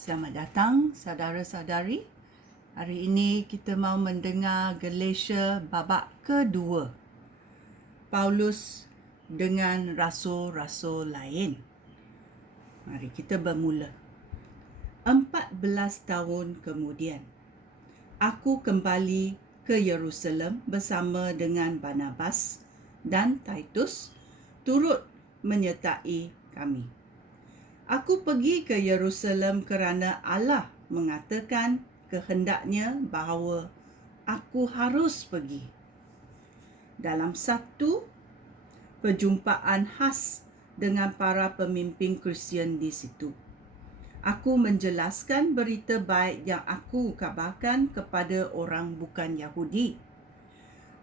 Selamat datang saudara-saudari. Hari ini kita mau mendengar Galatia babak kedua. Paulus dengan rasul-rasul lain. Mari kita bermula. 14 tahun kemudian, aku kembali ke Yerusalem bersama dengan Barnabas dan Titus turut menyertai kami. Aku pergi ke Yerusalem kerana Allah mengatakan kehendaknya bahawa aku harus pergi. Dalam satu perjumpaan khas dengan para pemimpin Kristian di situ, aku menjelaskan berita baik yang aku kabarkan kepada orang bukan Yahudi.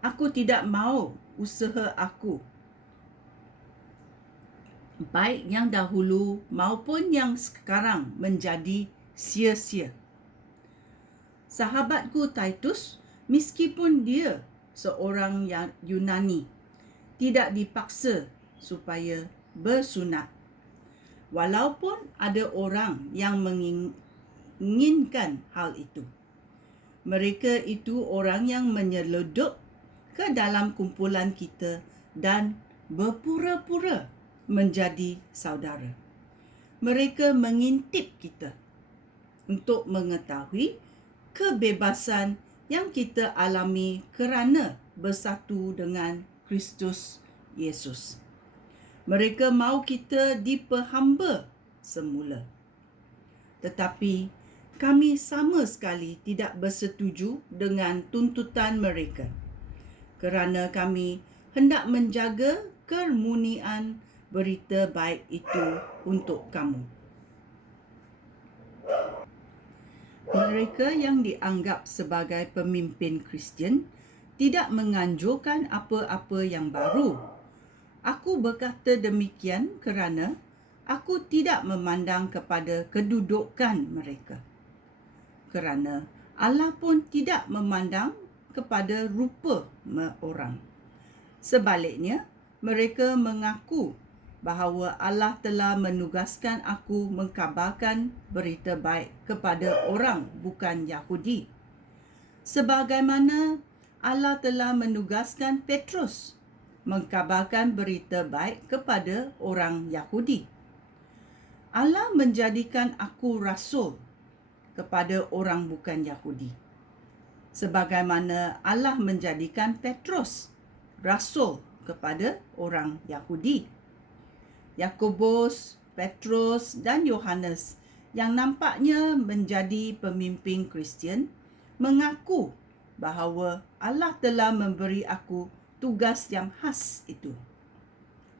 Aku tidak mahu usaha aku, baik yang dahulu maupun yang sekarang, menjadi sia-sia. Sahabatku Titus, meskipun dia seorang yang Yunani, tidak dipaksa supaya bersunat. Walaupun ada orang yang menginginkan hal itu. Mereka itu orang yang menyeludup ke dalam kumpulan kita dan berpura-pura menjadi saudara. Mereka mengintip kita untuk mengetahui kebebasan yang kita alami kerana bersatu dengan Kristus Yesus. Mereka mahu kita diperhamba semula. Tetapi kami sama sekali tidak bersetuju dengan tuntutan mereka, kerana kami hendak menjaga kemurnian berita baik itu untuk kamu. Mereka yang dianggap sebagai pemimpin Kristian tidak menganjurkan apa-apa yang baru. Aku berkata demikian kerana aku tidak memandang kepada kedudukan mereka. Kerana Allah pun tidak memandang kepada rupa orang. Sebaliknya, mereka mengaku bahawa Allah telah menugaskan aku mengkabarkan berita baik kepada orang bukan Yahudi, sebagaimana Allah telah menugaskan Petrus mengkabarkan berita baik kepada orang Yahudi. Allah menjadikan aku rasul kepada orang bukan Yahudi, sebagaimana Allah menjadikan Petrus rasul kepada orang Yahudi. Yakobus, Petrus dan Yohanes yang nampaknya menjadi pemimpin Kristian mengaku bahawa Allah telah memberi aku tugas yang khas itu.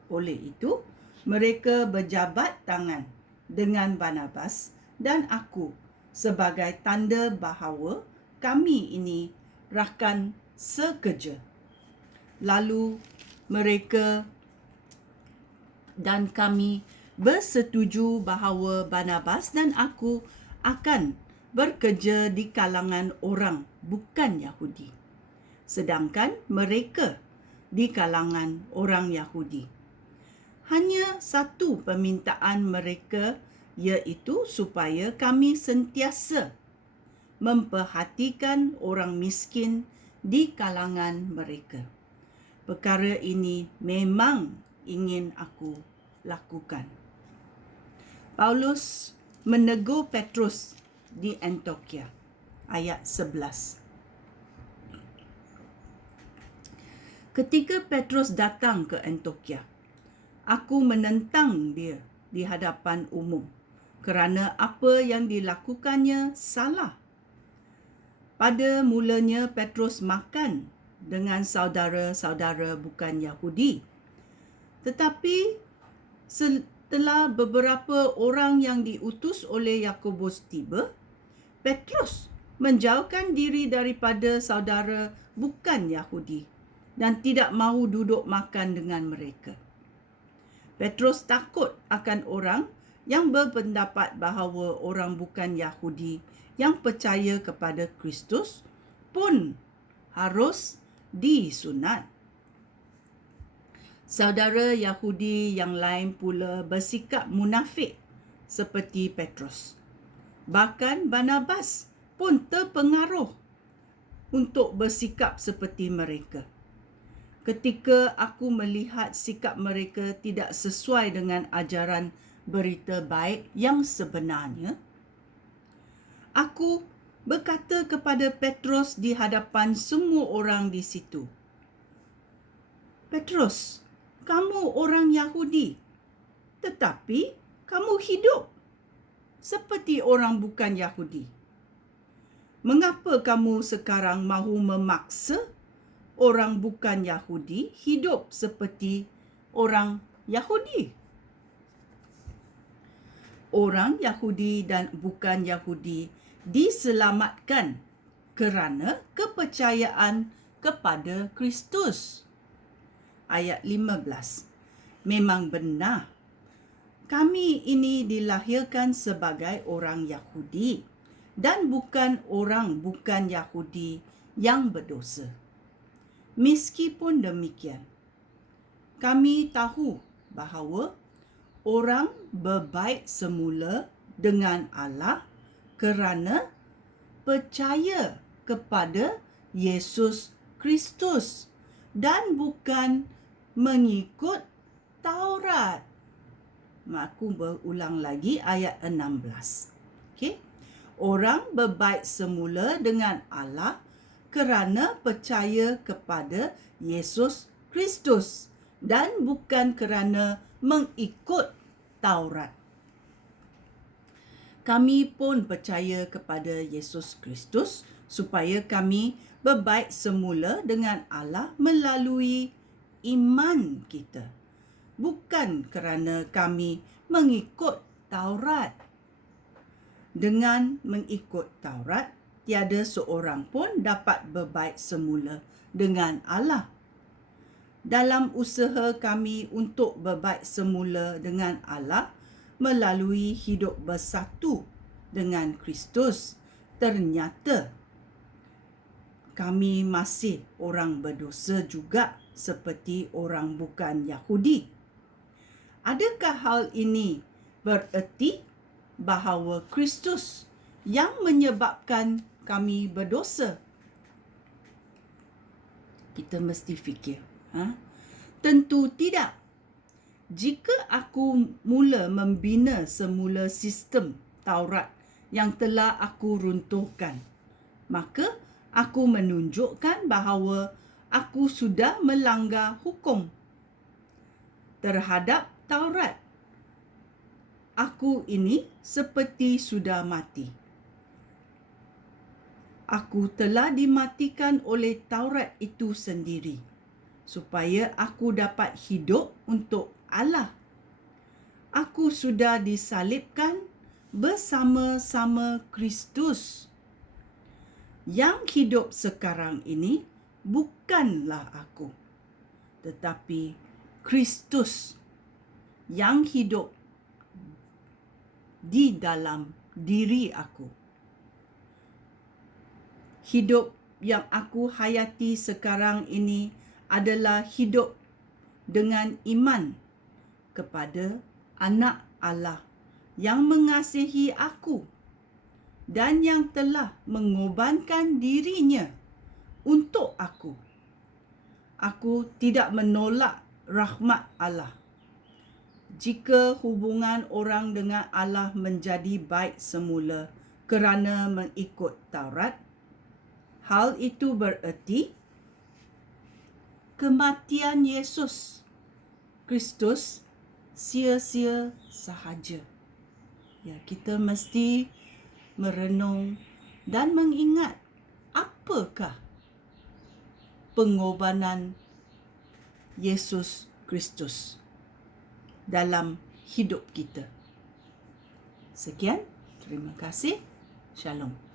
Oleh itu, mereka berjabat tangan dengan Barnabas dan aku sebagai tanda bahawa kami ini rakan sekerja. Lalu mereka dan kami bersetuju bahawa Barnabas dan aku akan bekerja di kalangan orang bukan Yahudi, sedangkan mereka di kalangan orang Yahudi. Hanya satu permintaan mereka, iaitu supaya kami sentiasa memperhatikan orang miskin di kalangan mereka. Perkara ini memang ingin aku lakukan. Paulus menegur Petrus di Antioquia, ayat 11. Ketika Petrus datang ke Antioquia, aku menentang dia di hadapan umum kerana apa yang dilakukannya salah. Pada mulanya Petrus makan dengan saudara-saudara bukan Yahudi. Tetapi setelah beberapa orang yang diutus oleh Yakobus tiba, Petrus menjauhkan diri daripada saudara bukan Yahudi dan tidak mahu duduk makan dengan mereka. Petrus takut akan orang yang berpendapat bahawa orang bukan Yahudi yang percaya kepada Kristus pun harus disunat. Saudara Yahudi yang lain pula bersikap munafik seperti Petrus. Bahkan Barnabas pun terpengaruh untuk bersikap seperti mereka. Ketika aku melihat sikap mereka tidak sesuai dengan ajaran berita baik yang sebenarnya, aku berkata kepada Petrus di hadapan semua orang di situ, "Petrus, kamu orang Yahudi, tetapi kamu hidup seperti orang bukan Yahudi. Mengapa kamu sekarang mahu memaksa orang bukan Yahudi hidup seperti orang Yahudi?" Orang Yahudi dan bukan Yahudi diselamatkan kerana kepercayaan kepada Kristus. Ayat 15. Memang benar, kami ini dilahirkan sebagai orang Yahudi dan bukan orang bukan Yahudi yang berdosa. Meskipun demikian, kami tahu bahawa orang berbaik semula dengan Allah kerana percaya kepada Yesus Kristus dan bukan mengikut Taurat. Aku berulang lagi ayat 16. Okey. Orang berbaik semula dengan Allah kerana percaya kepada Yesus Kristus dan bukan kerana mengikut Taurat. Kami pun percaya kepada Yesus Kristus supaya kami berbaik semula dengan Allah melalui iman kita, bukan kerana kami mengikut Taurat. Dengan mengikut Taurat, tiada seorang pun dapat berbaik semula dengan Allah. Dalam usaha kami untuk berbaik semula dengan Allah melalui hidup bersatu dengan Kristus, ternyata kami masih orang berdosa juga seperti orang bukan Yahudi. Adakah hal ini bererti bahawa Kristus yang menyebabkan kami berdosa? Kita mesti fikir. Tentu tidak. Jika aku mula membina semula sistem Taurat yang telah aku runtuhkan, maka aku menunjukkan bahawa aku sudah melanggar hukum terhadap Taurat. Aku ini seperti sudah mati. Aku telah dimatikan oleh Taurat itu sendiri, supaya aku dapat hidup untuk Allah. Aku sudah disalibkan bersama-sama Kristus. Yang hidup sekarang ini bukanlah aku, tetapi Kristus yang hidup di dalam diri aku. Hidup yang aku hayati sekarang ini adalah hidup dengan iman kepada Anak Allah yang mengasihi aku dan yang telah mengorbankan dirinya untuk aku. Aku tidak menolak rahmat Allah. Jika hubungan orang dengan Allah menjadi baik semula kerana mengikut Taurat, hal itu bererti kematian Yesus Kristus sia-sia sahaja. Ya, kita mesti merenung dan mengingat apakah pengorbanan Yesus Kristus dalam hidup kita. Sekian, terima kasih. Shalom.